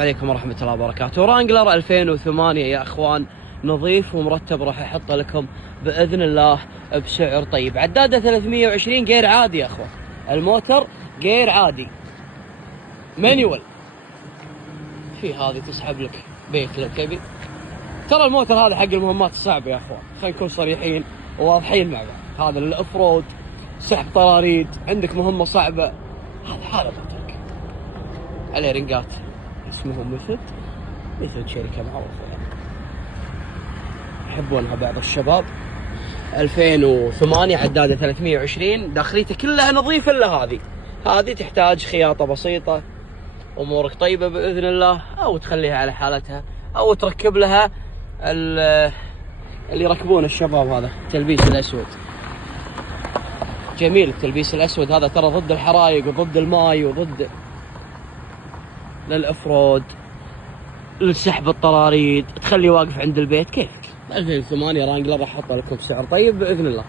عليكم ورحمة الله وبركاته. رانجلر 2008 يا اخوان، نظيف ومرتب، راح احطه لكم باذن الله بسعر طيب. عداده 320 غير عادي يا اخوان، الموتر غير عادي، مانيوال. في هذه تسحب لك بيت للكبي. ترى الموتر هذا حق المهمات الصعبة يا اخوان، خلينا نكون صريحين وواضحين مع بعض. هذا للافرود، سحب طراريد، عندك مهمة صعبة، هذا موترك. عليه رنقات اسمه مثل شركة معروفة يعني يحبونها بعض الشباب. 2008 عدادة 320، داخليته كلها نظيفة الا هذه تحتاج خياطة بسيطة. امورك طيبة باذن الله، او تخليها على حالتها، او تركب لها اللي يركبون الشباب هذا التلبيس الاسود. جميل التلبيس الاسود هذا، ترى ضد الحرايق وضد الماي وضد للافرود، لسحب الطراريد، تخليه واقف عند البيت كيفك. 2008 رانجلر راح احطه لكم بسعر طيب باذن الله.